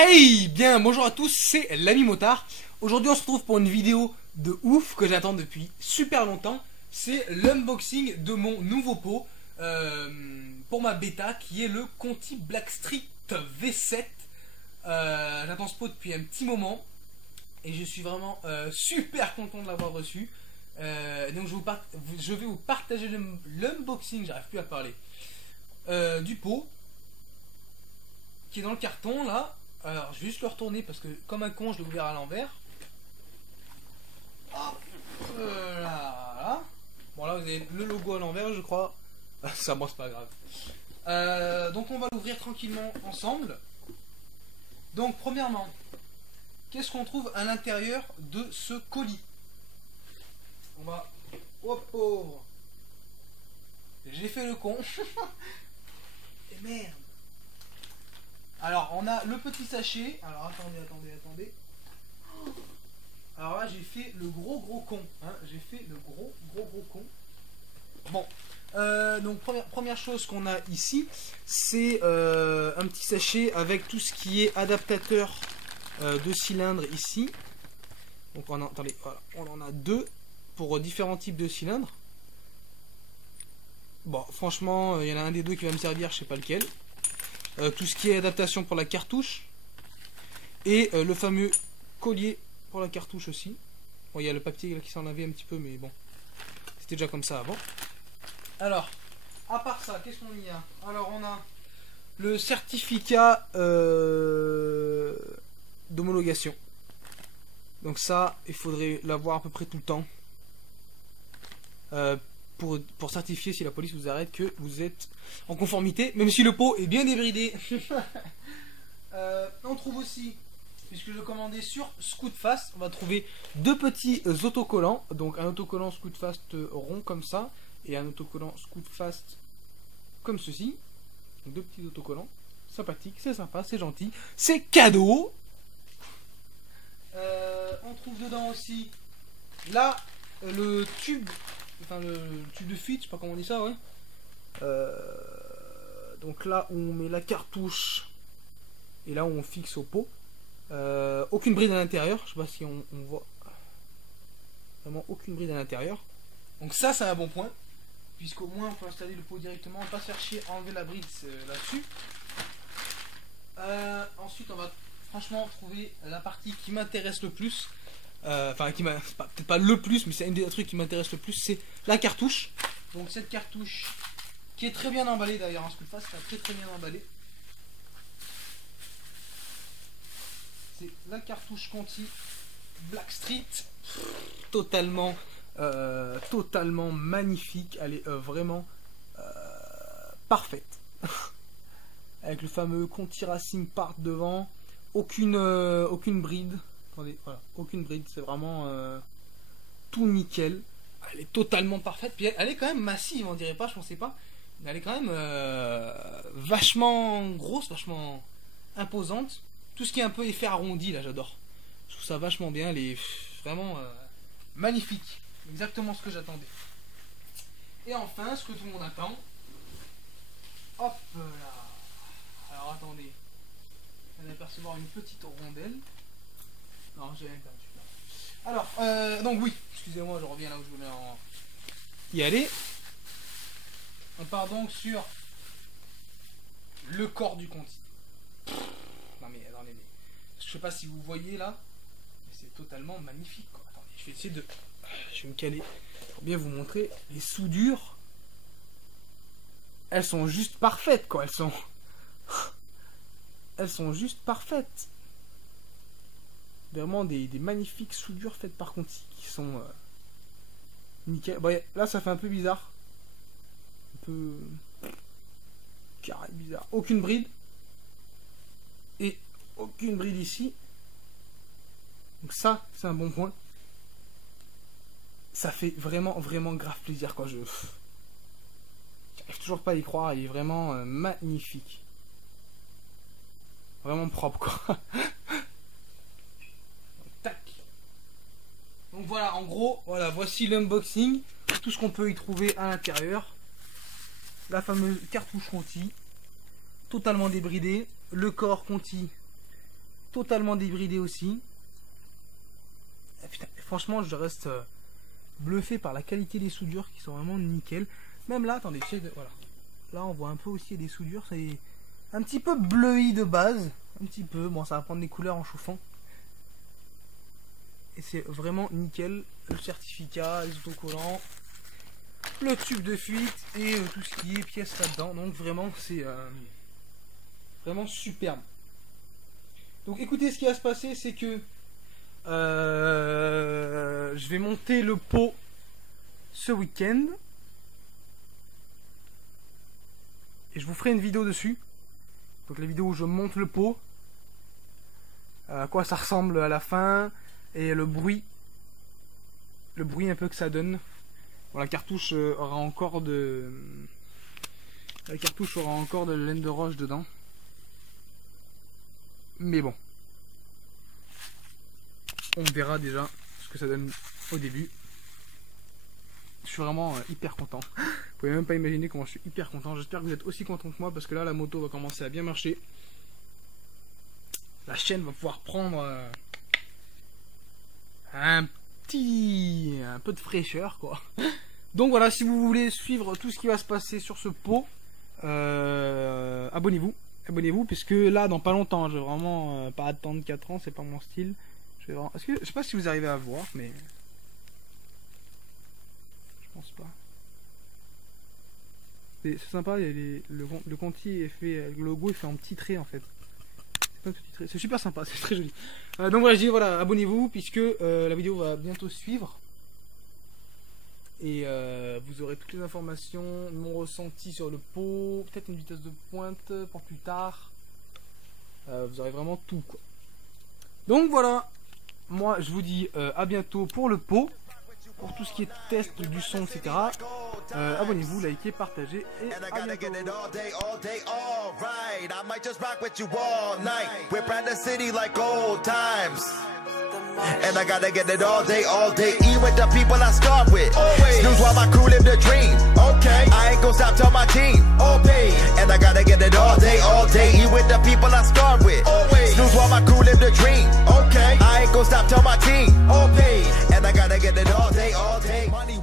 Hey, bien, bonjour à tous, c'est l'ami Motard. Aujourd'hui on se retrouve pour une vidéo de ouf que j'attends depuis super longtemps. C'est l'unboxing de mon nouveau pot pour ma bêta qui est le Conti Blackstreet V7. J'attends ce pot depuis un petit moment et je suis vraiment super content de l'avoir reçu. Donc je vais vous partager l'unboxing, j'arrive plus à parler, du pot qui est dans le carton là. Alors je vais juste le retourner parce que comme un con je l'ai ouvert à l'envers. Hop là. Bon là vous avez le logo à l'envers je crois. Ça bon c'est pas grave. Donc on va l'ouvrir tranquillement ensemble. Donc premièrement, qu'est-ce qu'on trouve à l'intérieur de ce colis? On va... Oh pauvre. J'ai fait le con. Et merde. Alors on a le petit sachet. Alors attendez. Alors là j'ai fait le gros con. Hein. J'ai fait le gros con. Bon. Donc première chose qu'on a ici, c'est un petit sachet avec tout ce qui est adaptateur de cylindre ici. Donc attendez, voilà, on en a deux pour différents types de cylindres. Bon, franchement, il y en a un des deux qui va me servir, je sais pas lequel. Tout ce qui est adaptation pour la cartouche et le fameux collier pour la cartouche aussi. Bon, il y a le papier là, qui s'en avait un petit peu, mais bon, c'était déjà comme ça avant. Alors, à part ça, qu'est-ce qu'on y a? Alors, on a le certificat d'homologation. Donc ça, il faudrait l'avoir à peu près tout le temps pour certifier si la police vous arrête que vous êtes en conformité, même si le pot est bien débridé. On trouve aussi, puisque je commandais sur Scootfast, on va trouver deux petits autocollants. Donc un autocollant Scootfast rond comme ça et un autocollant Scootfast comme ceci. Donc deux petits autocollants, sympathique, c'est sympa, c'est gentil, c'est cadeau. On trouve dedans aussi là le tube, enfin le tube de fit, je sais pas comment on dit ça, ouais. Donc là où on met la cartouche et là où on fixe au pot. Aucune bride à l'intérieur, je sais pas si on voit vraiment aucune bride à l'intérieur. Donc ça c'est un bon point, puisqu'au moins on peut installer le pot directement, on va pas se faire chier à enlever la bride là-dessus. Ensuite on va franchement trouver la partie qui m'intéresse le plus. Enfin qui m'a peut-être pas le plus, mais c'est un des trucs qui m'intéresse le plus, c'est la cartouche. Donc cette cartouche qui est très bien emballée d'ailleurs en Scootfast, c'est très bien emballé. C'est la cartouche Conti Blackstreet, totalement magnifique, elle est vraiment parfaite. Avec le fameux Conti Racing Part devant, aucune bride. Attendez, voilà, aucune bride, c'est vraiment tout nickel. Elle est totalement parfaite, puis elle est quand même massive, on dirait pas, je pensais pas. Mais elle est quand même vachement grosse, vachement imposante. Tout ce qui est un peu effet arrondi là, j'adore. Je trouve ça vachement bien, elle est vraiment magnifique. Exactement ce que j'attendais. Et enfin, ce que tout le monde attend. Hop là. Alors attendez. On va apercevoir une petite rondelle. Non, j'ai rien perdu. Alors, donc oui, excusez-moi, je reviens là où je voulais y aller. On part donc sur le corps du Conti. Non mais attendez, je sais pas si vous voyez là, mais c'est totalement magnifique quoi. Attendez, je vais essayer de... Je vais me caler pour bien vous montrer les soudures. Elles sont juste parfaites quoi, elles sont juste parfaites. Vraiment des magnifiques soudures faites par Conti qui sont nickel. Bon, là ça fait un peu bizarre. Un peu carré bizarre. Aucune bride. Et aucune bride ici. Donc ça, c'est un bon point. Ça fait vraiment grave plaisir quoi. J'arrive toujours pas à y croire. Il est vraiment magnifique. Vraiment propre quoi. Tac. Donc voilà, en gros, voilà, voici l'unboxing. Tout ce qu'on peut y trouver à l'intérieur. La fameuse cartouche Conti. Totalement débridée. Le corps Conti totalement débridé aussi. Et putain, franchement, je reste bluffé par la qualité des soudures qui sont vraiment nickel. Même là, attendez, voilà. Là, on voit un peu aussi des soudures. C'est un petit peu bleui de base. Un petit peu. Bon, ça va prendre des couleurs en chauffant. Et c'est vraiment nickel. Le certificat, les autocollants, le tube de fuite et tout ce qui est pièces là-dedans. Donc vraiment, c'est vraiment superbe. Donc écoutez, ce qui va se passer, c'est que je vais monter le pot ce week-end. Et je vous ferai une vidéo dessus. Donc la vidéo où je monte le pot. À quoi ça ressemble à la fin. Et le bruit un peu que ça donne. Bon, la cartouche aura encore de laine de roche dedans. Mais bon. On verra déjà ce que ça donne au début. Je suis vraiment hyper content. Vous pouvez même pas imaginer comment je suis hyper content. J'espère que vous êtes aussi content que moi parce que là la moto va commencer à bien marcher. La chaîne va pouvoir prendre un peu de fraîcheur quoi. Donc voilà, si vous voulez suivre tout ce qui va se passer sur ce pot, abonnez-vous puisque là dans pas longtemps, je vais vraiment pas attendre 4 ans, c'est pas mon style. Je sais pas si vous arrivez à voir, mais je pense pas. C'est sympa, le Conti est fait, le logo est fait en petit trait en fait. C'est super sympa, c'est très joli. Donc voilà, je dis voilà, abonnez-vous puisque la vidéo va bientôt suivre. Et vous aurez toutes les informations, mon ressenti sur le pot, peut-être une vitesse de pointe pour plus tard. Vous aurez vraiment tout quoi. Donc voilà, moi je vous dis à bientôt pour le pot. Pour tout ce qui est test du son, etc. Abonnez-vous, likez, partagez et à bientôt. And I gotta get it all day, eat with the people I start with. Snooze while my crew live the dream. Okay, I ain't gon' stop till my team. And I gotta get it all day, eat with the people I start with. Snooze while my crew live the dream. Okay, I ain't gon' stop till my team. And I gotta get it all day, money.